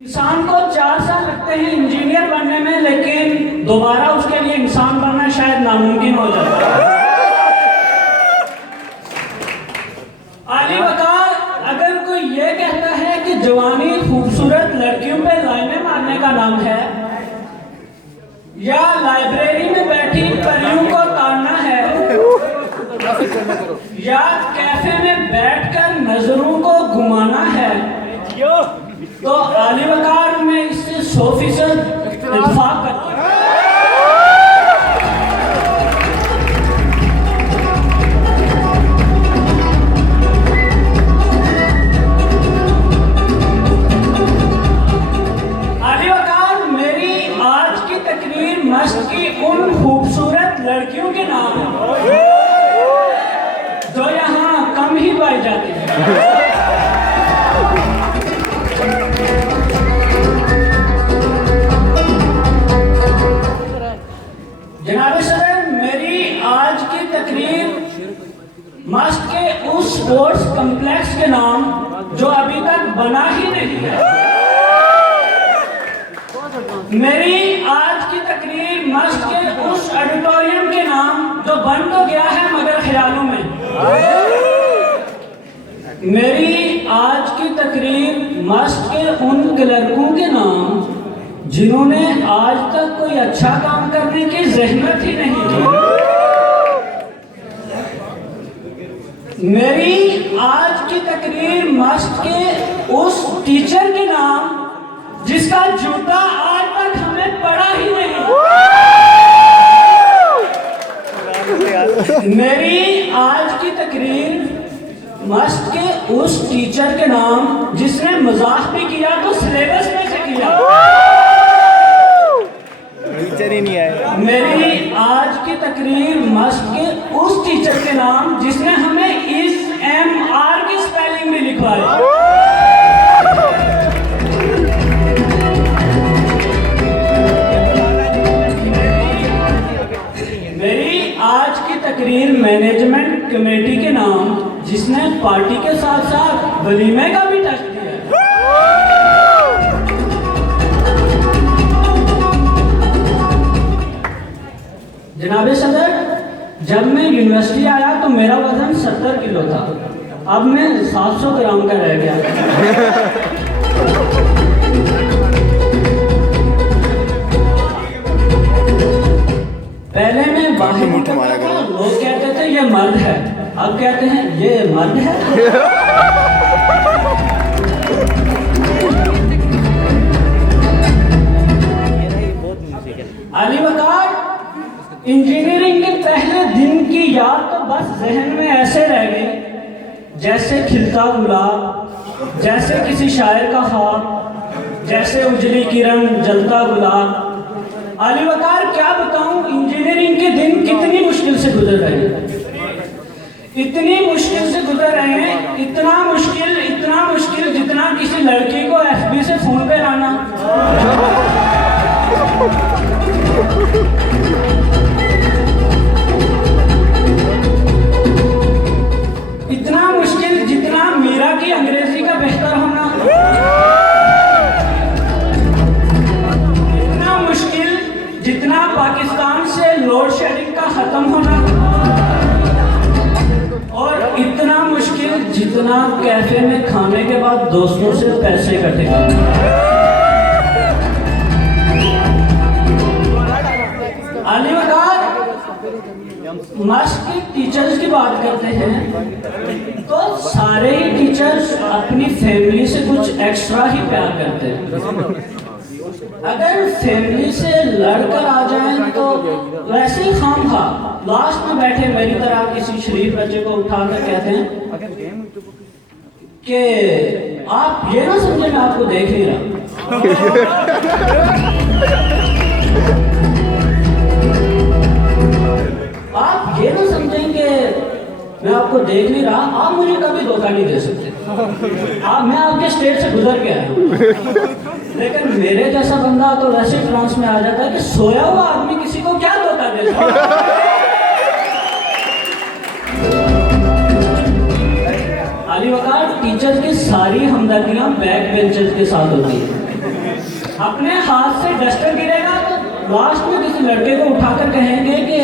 इंसान को 4 साल लगते हैं इंजीनियर बनने में, लेकिन दोबारा उसके लिए इंसान बनना शायद नामुमकिन हो जाता है। आली वकार अगर कोई ये कहता है कि जवानी खूबसूरत लड़कियों पे लाइनें मारने का नाम है, या लाइब्रेरी में बैठी परियों को ताड़ना है, या कैफे में बैठकर नजरों को घुमाना है, तो आली वकार में इससे 100% इत्तेफाक करता हूं। आली वकार मेरी आज की तकरीर मश्क की उन खूबसूरत लड़कियों के नाम है जो यहाँ कम ही पाई जाती है। जनाब सदर, मेरी आज की तकरीर मस्क के उस स्पोर्ट्स कॉम्प्लेक्स के नाम जो अभी तक बना ही नहीं है। मेरी आज की तकरीर मस्क के उस ऑडिटोरियम के नाम जो बन तो गया है मगर ख्यालों में। मेरी आज की तकरीर मस्क के उन क्लर्कों के नाम जिन्होंने आज तक कोई अच्छा काम करने की जहमत ही नहीं की। मेरी आज की तकरीर मस्क के उस टीचर के नाम जिसका जूता आज तक हमें पड़ा ही नहीं। मेरी आज की तकरीर मस्क के उस टीचर के नाम जिसने मजाक भी किया तो सिलेबस में से किया। ही नहीं आया। मेरी आज की तकरीर मस्क के उस टीचर के नाम जिसने हमें इस MR की स्पेलिंग भी लिखवाई। मेरी आज की तकरीर मैनेजमेंट कमेटी के नाम जिसने पार्टी के साथ साथ वलीमे का भी टच दिया। जनाब सदर, जब मैं यूनिवर्सिटी आया तो मेरा वजन 70 किलो था, अब मैं 700 ग्राम का रह गया। पहले मैं बाहर लोग कहते थे ये मर्द है, अब कहते हैं ये मर्द है। आली वकार, इंजीनियरिंग के पहले दिन की याद तो बस जहन में ऐसे रह गई जैसे खिलता गुलाब, जैसे किसी शायर का ख्वाब, जैसे उजली किरण जलता गुलाब। आली वकार क्या बताऊं, इंजीनियरिंग के दिन कितनी मुश्किल से गुजर रहे हैं, इतनी मुश्किल से गुजर रहे हैं, इतना मुश्किल जितना किसी लड़की को FB से फोन पे लाना। इतना मुश्किल जितना मीरा की अंग्रेजी का बेहतर होना। इतना मुश्किल जितना पाकिस्तान से लोड शेडिंग का खत्म होना। और इतना मुश्किल जितना कैफे में खाने के बाद दोस्तों से पैसे इकट्ठे करना। आली वकार, मस्क के टीचर्स की बात करते हैं तो सारे ही टीचर्स अपनी फैमिली से कुछ एक्स्ट्रा ही प्यार करते हैं। अगर फैमिली से लड़कर आ जाएं तो वैसे ही खामखा लास्ट में बैठे मेरी तरह किसी शरीफ बच्चे को उठाकर कहते हैं कि आप ये ना समझे मैं आपको देख नहीं रहा। आप ये ना समझें कि मैं आपको देख नहीं रहा, आप मुझे कभी धोखा नहीं दे सकते। मैं आपके स्टेज से गुजर के आया हूँ, लेकिन मेरे जैसा बंदा तो वैसे ट्रांस में आ जाता है कि सोया हुआ आदमी किसी को क्या धोखा दे सकता है। आली वकार, टीचर की सारी हमदर्दियां बैक बेंचर्स के साथ होती है। अपने हाथ से डस्टर गिरेगा तो लास्ट में किसी लड़के को उठाकर कहेंगे कि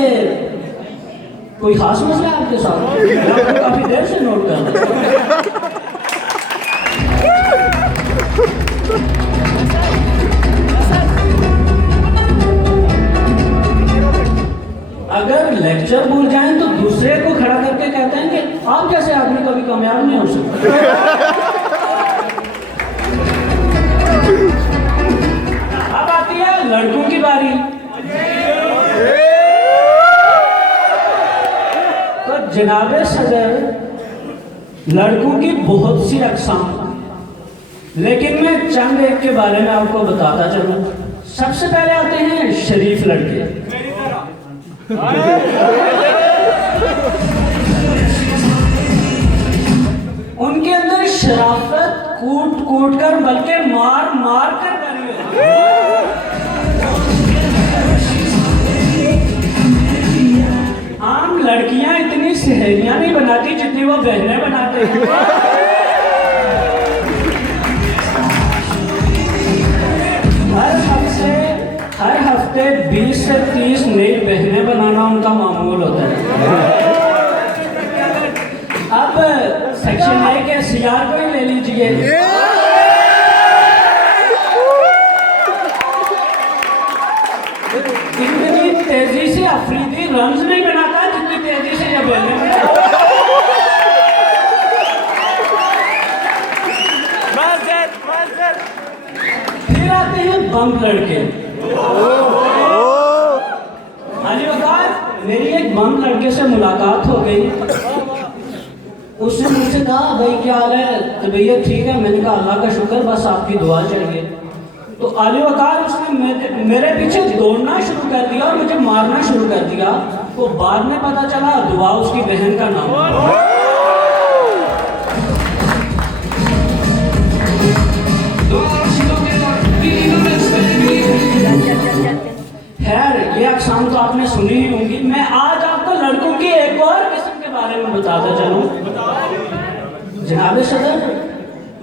कोई खास मसला है आपके साथ, मैं आपको काफी देर से नोट कर रहा हूं। अगर लेक्चर भूल जाएं तो दूसरे को खड़ा करके कहते हैं कि आप जैसे आदमी कभी कामयाब नहीं हो सकते। अब आती है लड़कों की बारी। तो जनाबे सदर, लड़कों की बहुत सी अक़साम, लेकिन मैं चंद एक के बारे में आपको बताता चलूं। सबसे पहले आते हैं शरीफ लड़के। उनके अंदर शराफत कूट कूट कर बल्कि मार मार कर भरी है। आम लड़कियां इतनी सहेलियां नहीं बनाती जितनी वो बहनें बनाते हैं। हर हफ्ते 20 से 30 नई बहनें बनाना उनका मामूल होता है। अब सेक्शन ए के सीआर को ही ले लीजिए। इतनी तेजी से अफरीदी रम्ज नहीं बनाता जितनी तेजी से जब बहनें बनाता। फिर आते हैं बम लड़के। अली वकार, मेरी एक बम लड़के से मुलाकात हो गई। उसने मुझसे कहा भाई क्या हाल है, तबीयत ठीक है? मैंने कहा अल्लाह का शुक्र, बस आपकी दुआ चाहिए। तो अली वकार उसने मेरे पीछे दौड़ना शुरू कर दिया और मुझे मारना शुरू कर दिया। तो बाद में पता चला दुआ उसकी बहन का नाम। खैर, ये अक़साम तो आपने सुनी ही होंगी। मैं आज आपको लड़कों की एक और किस्म के बारे में बताता चलूं। जनाब सदर,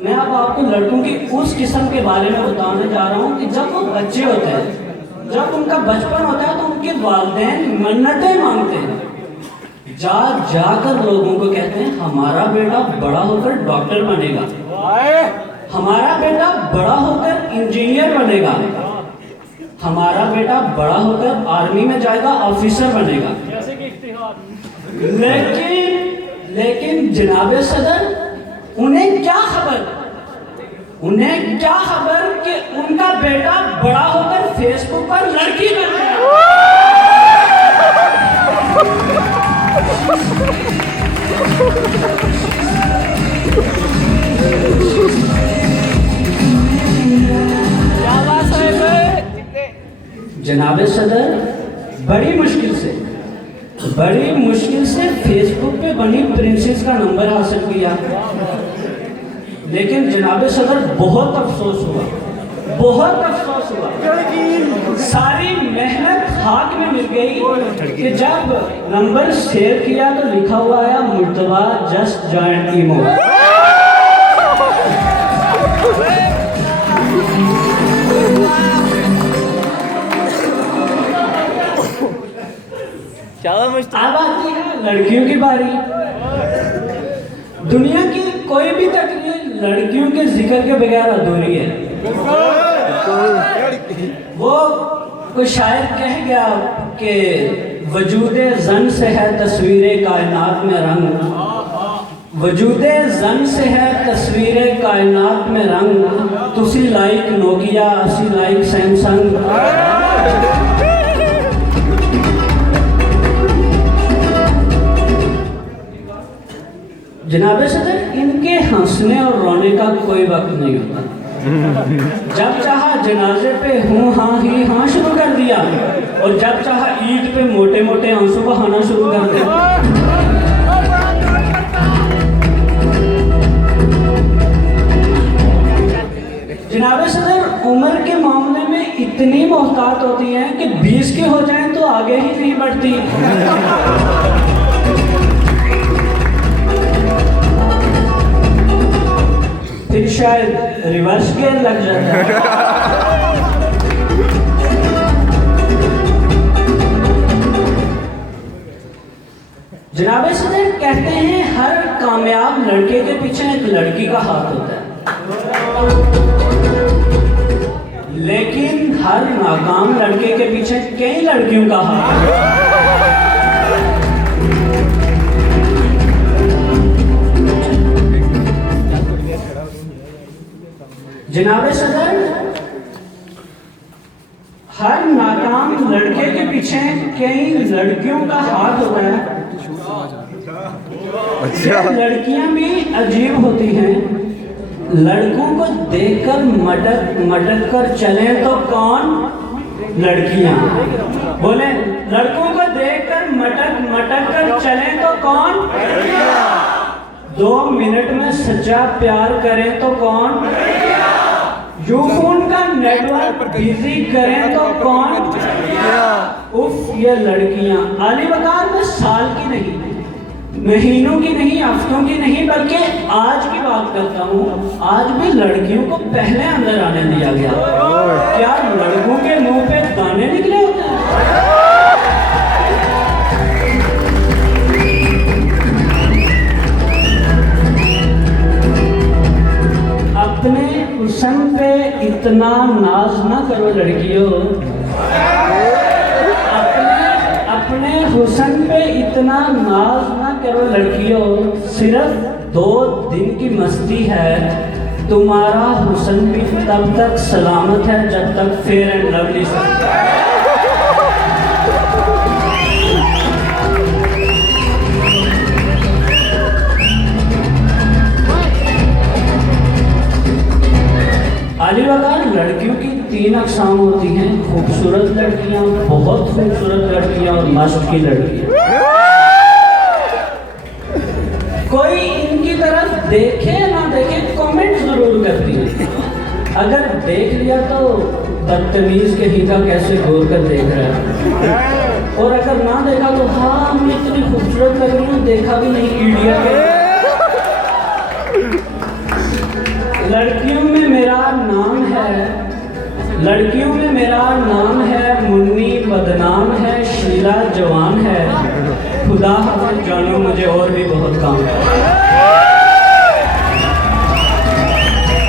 मैं अब आपको लड़कों की उस किस्म के बारे में बताने जा रहा हूँ कि जब वो बच्चे होते हैं, जब उनका बचपन होता है तो उनके वालिदैन मन्नतें मांगते हैं। जा जाकर लोगों को कहते हैं हमारा बेटा बड़ा होकर डॉक्टर बनेगा, हमारा बेटा बड़ा होकर इंजीनियर बनेगा, हमारा बेटा बड़ा होकर आर्मी में जाएगा, ऑफिसर बनेगा। लेकिन जनाबे सदर, उन्हें क्या खबर कि उनका बेटा बड़ा होकर फेसबुक पर लड़की बनेगा। जनाबे सदर, बड़ी मुश्किल से फेसबुक पे बनी प्रिंसेस का नंबर हासिल किया। लेकिन जनाबे सदर बहुत अफसोस हुआ। सारी मेहनत खाक में मिल गई कि जब नंबर शेयर किया तो लिखा हुआ है मुर्तबा जस्ट जॉइंट ईमो। अब आती है लड़कियों की बारी। दुनिया की कोई भी तकरीर लड़कियों के जिक्र के बगैर अधूरी है। वो कोई शायर कह गया कि वजूदे जन से है तस्वीरे कायनात में रंग, वजूदे जन से है तस्वीरे कायनात में रंग, तुसी लाइक नोकिया असी लाइक सैमसंग। जनाबे सदर, इनके हंसने और रोने का कोई वक्त नहीं होता। जब चाहा जनाजे पे हूँ हाँ ही हाँ शुरू कर दिया और जब चाहा ईद पे मोटे मोटे आंसू बहाना शुरू कर दिया। जनाबे सदर, उम्र के मामले में इतनी मोहतात होती हैं कि 20 के हो जाएं तो आगे ही नहीं बढ़ती। फिर शायद रिवर्स गियर लग जाता है। जनाब सदर कहते हैं हर कामयाब लड़के के पीछे एक लड़की का हाथ होता है, लेकिन हर नाकाम लड़के के पीछे कई लड़कियों का हाथ है। जनाब सदर, हर नाकाम लड़के के पीछे कई लड़कियों का हाथ होता है। अच्छा। लड़कियां भी अजीब होती हैं। लड़कों को देखकर मटक कर चले तो कौन? लड़कियां। बोले, लड़कों को देखकर मटक कर चले तो कौन? 2 मिनट में सच्चा प्यार करें तो कौन? यूफोन का नेटवर्क बिजी करें तो कौन? उफ, ये लड़कियां आली वकार में साल की नहीं, महीनों की नहीं, हफ्तों की नहीं, बल्कि आज की बात करता हूँ। आज भी लड़कियों को पहले अंदर आने दिया गया। क्या लड़कों के मुंह पे दाने निकले होते हैं? अपने हुस्न पे इतना नाज ना करो लड़कियों। अपने हुस्न पे इतना नाज ना करो लड़कियों। सिर्फ 2 दिन की मस्ती है। तुम्हारा हुस्न भी तब तक सलामत है जब तक फेयर एंड लवली आली वकार लड़कियों की 3 अक़साम होती हैं। खूबसूरत लड़कियां, बहुत खूबसूरत लड़कियां और मस्त की लड़कियां। कोई इनकी तरफ देखे ना देखे कमेंट जरूर करती है। अगर देख लिया तो बदतमीज कहीं का कैसे घूर कर देख रहा है, और अगर ना देखा तो हाँ मैं इतनी खूबसूरत लग रही हूँ, देखा भी नहीं, इडियट है। लड़कियों में मेरा नाम है, लड़कियों में मेरा नाम है, मुन्नी बदनाम है, शीला जवान है। खुदा हाफिज़ जानो, मुझे और भी बहुत काम है।